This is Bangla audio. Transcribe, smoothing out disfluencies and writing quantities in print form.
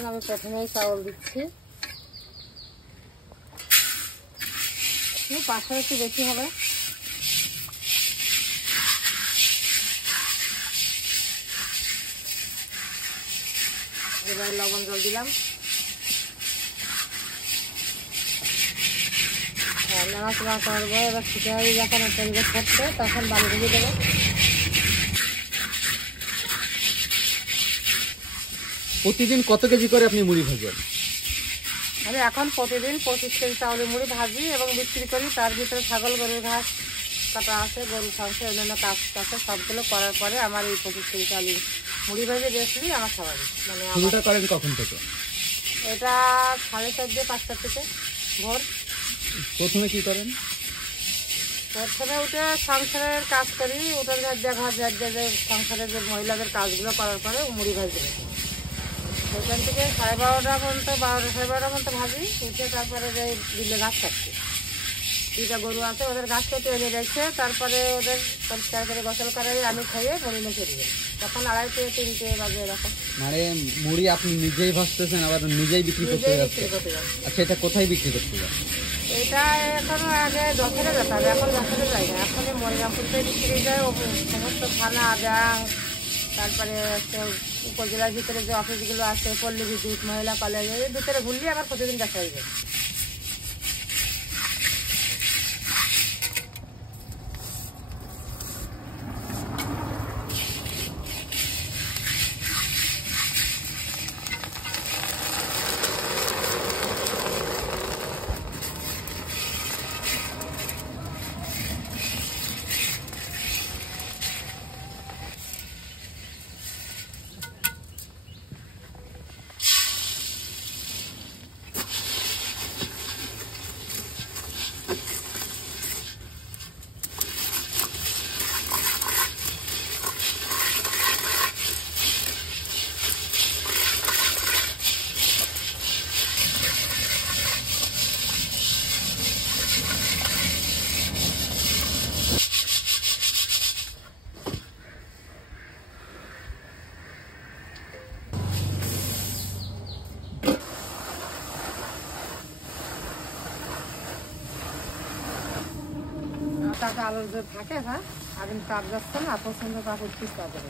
দেখেন আমি প্রথমেই চাউল দিচ্ছি, 500 একটু বেশি হবে। এবার লবণ জল দিলাম, নাড়াচাড়া করবো। এবার খিচুড়ি যখন তেলটা থাকবে তখন বালি দিয়ে দেবো। প্রতিদিন কত কেজি করে আপনি মুড়ি ভাজেন? আমি এখন প্রতিদিন 25 কেজি চাউলের মুড়ি ভাজি এবং বিক্রি করি। তার ভিতরে ছাগল গরুর ঘাস কাটা আছে, গরুর মাংস, অন্যান্য কাজ আছে, সবগুলো করার পরে আমার এই 25 কেজি চাউলের মুড়ি ভাজি বেশি আমার স্বাভাবিক। মানে শুরুটা করেন কখন থেকে? এটা 4:30 5টা থেকে ভোর। প্রথমে কি করেন? প্রথমে উঠে সংসারের কাজ করি, উঠোন ঝাড় দিয়ে ঘর ঝাড় দিয়ে যে সংসারের যে মহিলাদের কাজগুলো করার পরে মুড়ি ভাজি দেবে। সেখান থেকে 12:30 পর্যন্ত, 12টা 12:30 পর্যন্ত ভাজি। উঠে তারপরে যে বিলে ঘাস কাটছি, 2টা গরু আছে, ওদের ঘাস কেটে এনে রেখে তারপরে ওদের পরিষ্কার করে গোসল করে আমি খেয়ে মরিলে চলে যাই। তখন 2:30 3টে বাজে এরকম। মানে মুড়ি আপনি নিজেই ভাজতেছেন আবার নিজেই বিক্রি করতে যাচ্ছেন? আচ্ছা, এটা কোথায় বিক্রি করতে যান? এটা এখন আগে যশোরে যেতে হবে, এখন যশোরে যাই না, এখন মরিরামপুরতে বিক্রি যায়। সমস্ত থানা, ব্যাং, তারপরে উপজেলার ভিতরে যে অফিসগুলো আছে, পল্লী বিদ্যুৎ, মহিলা কলেজ, এর ভিতরে ঘুরলে আবার প্রতিদিন দেখা হয়ে যায়। টাকা আলোর যে থাকে, হ্যাঁ, আগে তাপ যাচ্ছে না, প্রচন্ড তাপ উঠছিস তাদের।